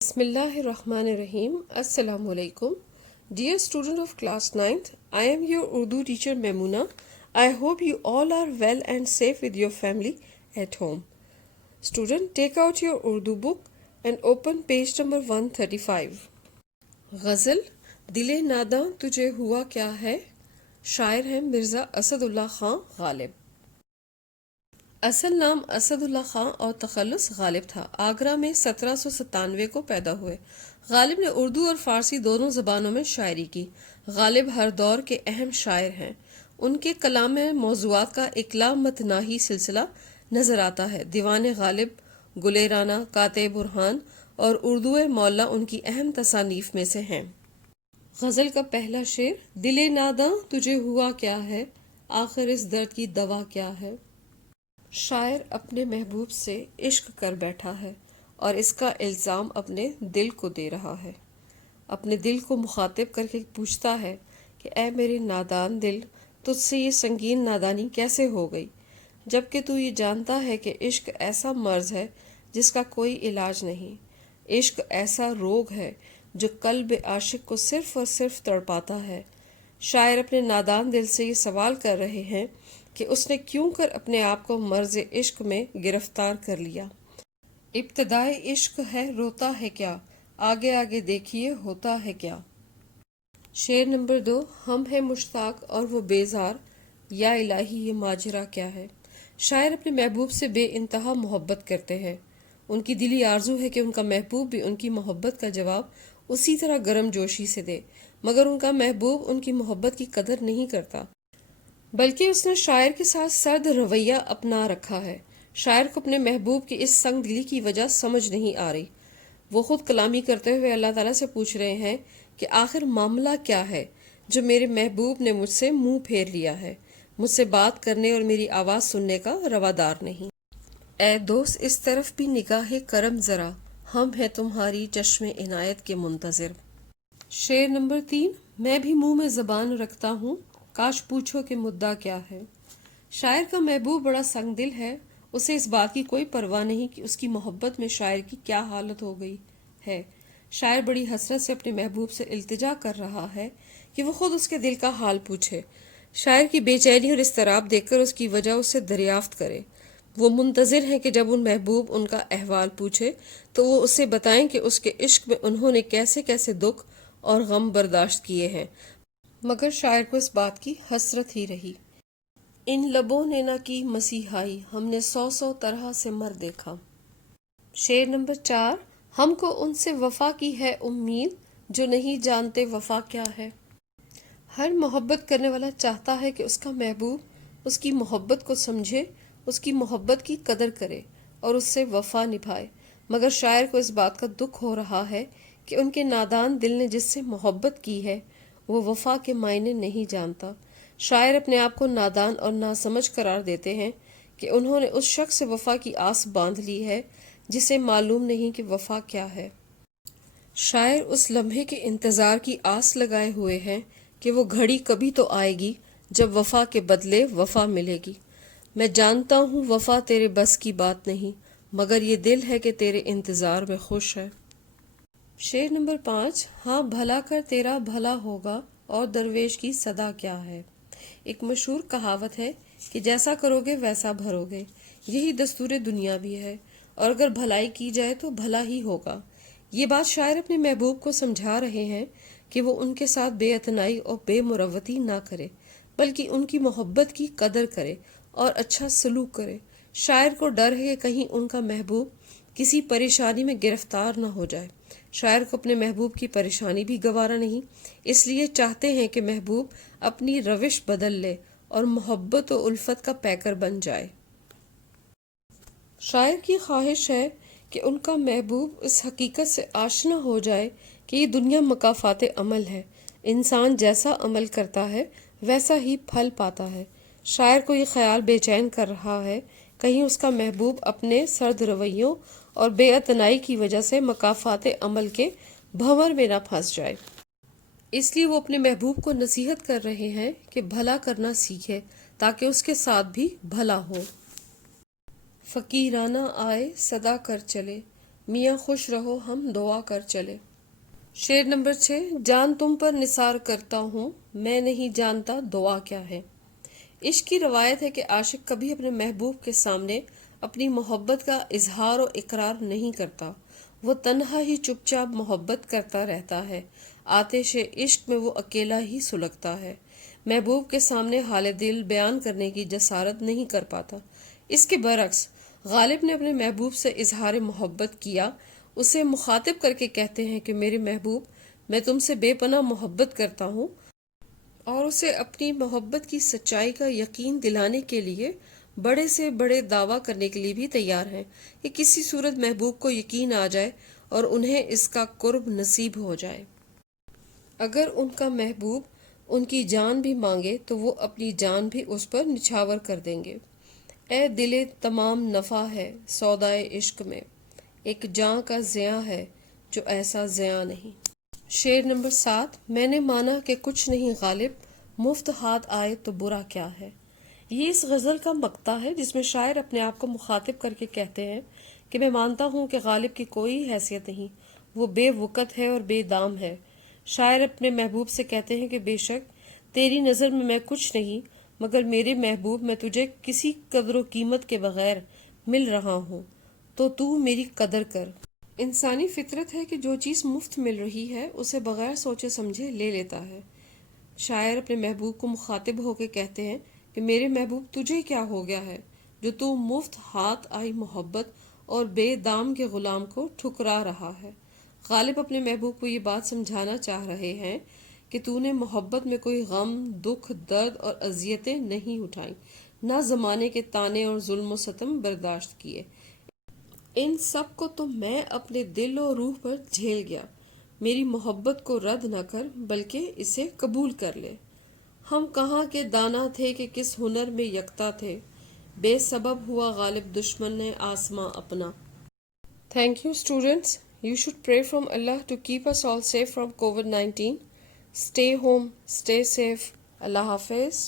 Bismillahirrahmanirrahim. Assalamu alaikum. Dear student of class 9th, I am your Urdu teacher Memuna. I hope you all are well and safe with your family at home. Student, take out your Urdu book and open page number 135. غزل دل ناداں تجھے ہوا کیا ہے، شاعر ہیں مرزا اسد اللہ خان غالب۔ اصل نام اسد اللہ خان اور تخلص غالب تھا۔ آگرہ میں 1797 کو پیدا ہوئے۔ غالب نے اردو اور فارسی دونوں زبانوں میں شاعری کی۔ غالب ہر دور کے اہم شاعر ہیں۔ ان کے کلام میں موضوعات کا ایک لامتناہی سلسلہ نظر آتا ہے۔ دیوان غالب، گلیرانہ، قاطع برہان اور اردو مولا ان کی اہم تصانیف میں سے ہیں۔ غزل کا پہلا شعر: دل ناداں تجھے ہوا کیا ہے، آخر اس درد کی دوا کیا ہے۔ شاعر اپنے محبوب سے عشق کر بیٹھا ہے اور اس کا الزام اپنے دل کو دے رہا ہے۔ اپنے دل کو مخاطب کر کے پوچھتا ہے کہ اے میرے نادان دل، تجھ سے یہ سنگین نادانی کیسے ہو گئی، جبکہ تو یہ جانتا ہے کہ عشق ایسا مرض ہے جس کا کوئی علاج نہیں۔ عشق ایسا روگ ہے جو قلب عاشق کو صرف اور صرف تڑپاتا ہے۔ شاعر اپنے نادان دل سے یہ سوال کر رہے ہیں کہ اس نے کیوں کر اپنے آپ کو مرض عشق میں گرفتار کر لیا۔ ابتدائے عشق ہے روتا ہے کیا، آگے آگے دیکھیے ہوتا ہے کیا۔ شعر نمبر 2: ہم ہیں مشتاق اور وہ بیزار، یا الہی یہ ماجرا کیا ہے۔ شاعر اپنے محبوب سے بے انتہا محبت کرتے ہیں۔ ان کی دلی آرزو ہے کہ ان کا محبوب بھی ان کی محبت کا جواب اسی طرح گرم جوشی سے دے، مگر ان کا محبوب ان کی محبت کی قدر نہیں کرتا، بلکہ اس نے شاعر کے ساتھ سرد رویہ اپنا رکھا ہے۔ شاعر کو اپنے محبوب کی اس سنگ دلی کی وجہ سمجھ نہیں آ رہی۔ وہ خود کلامی کرتے ہوئے اللہ تعالیٰ سے پوچھ رہے ہیں کہ آخر معاملہ کیا ہے جو میرے محبوب نے مجھ سے منہ پھیر لیا ہے، مجھ سے بات کرنے اور میری آواز سننے کا روادار نہیں۔ اے دوست اس طرف بھی نگاہ کرم ذرا، ہم ہیں تمہاری چشم عنایت کے منتظر۔ شعر نمبر 3: میں بھی منہ میں زبان رکھتا ہوں، کاش پوچھو کہ مدعا کیا ہے۔ شاعر کا محبوب بڑا سنگ دل ہے، اسے اس بات کی کوئی پرواہ نہیں کہ اس کی محبت میں شاعر کی کیا حالت ہو گئی ہے۔ شاعر بڑی حسرت سے اپنے محبوب سے التجا کر رہا ہے کہ وہ خود اس کے دل کا حال پوچھے۔ شاعر کی بے چینی اور اضطراب دیکھ کر اس کی وجہ اس سے دریافت کرے۔ وہ منتظر ہیں کہ جب ان محبوب ان کا احوال پوچھے تو وہ اسے بتائیں کہ اس کے عشق میں انہوں نے کیسے کیسے دکھ اور غم برداشت کیے ہیں، مگر شاعر کو اس بات کی حسرت ہی رہی۔ ان لبوں نے نہ کی مسیحائی، ہم نے 100 طرح سے مر دیکھا۔ شعر نمبر 4: ہم کو ان سے وفا کی ہے امید، جو نہیں جانتے وفا کیا ہے۔ ہر محبت کرنے والا چاہتا ہے کہ اس کا محبوب اس کی محبت کو سمجھے، اس کی محبت کی قدر کرے اور اس سے وفا نبھائے، مگر شاعر کو اس بات کا دکھ ہو رہا ہے کہ ان کے نادان دل نے جس سے محبت کی ہے وہ وفا کے معنی نہیں جانتا۔ شاعر اپنے آپ کو نادان اور ناسمجھ قرار دیتے ہیں کہ انہوں نے اس شخص سے وفا کی آس باندھ لی ہے جسے معلوم نہیں کہ وفا کیا ہے۔ شاعر اس لمحے کے انتظار کی آس لگائے ہوئے ہیں کہ وہ گھڑی کبھی تو آئے گی جب وفا کے بدلے وفا ملے گی۔ میں جانتا ہوں وفا تیرے بس کی بات نہیں، مگر یہ دل ہے کہ تیرے انتظار میں خوش ہے۔ شعر نمبر 5: ہاں بھلا کر تیرا بھلا ہوگا، اور درویش کی صدا کیا ہے۔ ایک مشہور کہاوت ہے کہ جیسا کرو گے ویسا بھرو گے۔ یہی دستور دنیا بھی ہے، اور اگر بھلائی کی جائے تو بھلا ہی ہوگا۔ یہ بات شاعر اپنے محبوب کو سمجھا رہے ہیں کہ وہ ان کے ساتھ بے اعتنائی اور بے مروتی نہ کرے، بلکہ ان کی محبت کی قدر کرے اور اچھا سلوک کرے۔ شاعر کو ڈر ہے کہ کہیں ان کا محبوب کسی پریشانی میں گرفتار نہ ہو جائے۔ شاعر کو اپنے محبوب کی پریشانی بھی گوارا نہیں، اس لیے چاہتے ہیں کہ محبوب اپنی روش بدل لے اور محبت و الفت کا پیکر بن جائے۔ شاعر کی خواہش ہے کہ ان کا محبوب اس حقیقت سے آشنا ہو جائے کہ یہ دنیا مکافات عمل ہے، انسان جیسا عمل کرتا ہے ویسا ہی پھل پاتا ہے۔ شاعر کو یہ خیال بے چین کر رہا ہے کہیں اس کا محبوب اپنے سرد رویوں اور بے اعتنائی کی وجہ سے مکافات عمل کے بھنور میں نہ پھنس جائے۔ اس لیے وہ اپنے محبوب کو نصیحت کر رہے ہیں کہ بھلا کرنا سیکھے تاکہ اس کے ساتھ بھی بھلا ہو۔ فقیرانہ آئے صدا کر چلے، میاں خوش رہو ہم دعا کر چلے۔ شعر نمبر 6، جان تم پر نثار کرتا ہوں میں نہیں جانتا دعا کیا ہے۔ عشق کی روایت ہے کہ عاشق کبھی اپنے محبوب کے سامنے اپنی محبت کا اظہار و اقرار نہیں کرتا، وہ تنہا ہی چپ چاپ محبت کرتا رہتا ہے، آتش عشق میں وہ اکیلا ہی سلگتا ہے، محبوب کے سامنے حال دل بیان کرنے کی جسارت نہیں کر پاتا۔ اس کے برعکس غالب نے اپنے محبوب سے اظہار محبت کیا، اسے مخاطب کر کے کہتے ہیں کہ میرے محبوب میں تم سے بے پناہ محبت کرتا ہوں، اور اسے اپنی محبت کی سچائی کا یقین دلانے کے لیے بڑے سے بڑے دعویٰ کرنے کے لیے بھی تیار ہیں کہ کسی صورت محبوب کو یقین آ جائے اور انہیں اس کا قرب نصیب ہو جائے۔ اگر ان کا محبوب ان کی جان بھی مانگے تو وہ اپنی جان بھی اس پر نچھاور کر دیں گے۔ اے دل تمام نفع ہے سودائے عشق میں، ایک جاں کا زیاں ہے جو ایسا زیاں نہیں۔ شعر نمبر 7، میں نے مانا کہ کچھ نہیں غالب، مفت ہاتھ آئے تو برا کیا ہے۔ یہ اس غزل کا مقطع ہے جس میں شاعر اپنے آپ کو مخاطب کر کے کہتے ہیں کہ میں مانتا ہوں کہ غالب کی کوئی حیثیت نہیں، وہ بے وقت ہے اور بے دام ہے۔ شاعر اپنے محبوب سے کہتے ہیں کہ بے شک تیری نظر میں کچھ نہیں، مگر میرے محبوب میں تجھے کسی قدر و قیمت کے بغیر مل رہا ہوں، تو میری قدر کر۔ انسانی فطرت ہے کہ جو چیز مفت مل رہی ہے اسے بغیر سوچے سمجھے لے لیتا ہے۔ شاعر اپنے محبوب کو مخاطب ہو کے کہتے ہیں کہ میرے محبوب تجھے کیا ہو گیا ہے جو تو مفت ہاتھ آئی محبت اور بے دام کے غلام کو ٹھکرا رہا ہے۔ غالب اپنے محبوب کو یہ بات سمجھانا چاہ رہے ہیں کہ تو نے محبت میں کوئی غم، دکھ، درد اور اذیتیں نہیں اٹھائیں، نہ زمانے کے طعنے اور ظلم و ستم برداشت کیے، ان سب کو تو میں اپنے دل و روح پر جھیل گیا، میری محبت کو رد نہ کر بلکہ اسے قبول کر لے۔ ہم کہاں کے دانا تھے کہ کس ہنر میں یکتا تھے، بے سبب ہوا غالب دشمن نے آسماں اپنا۔ Thank you students. You should pray from Allah to keep us all safe from COVID-19. Stay home, stay safe. Allah Hafiz.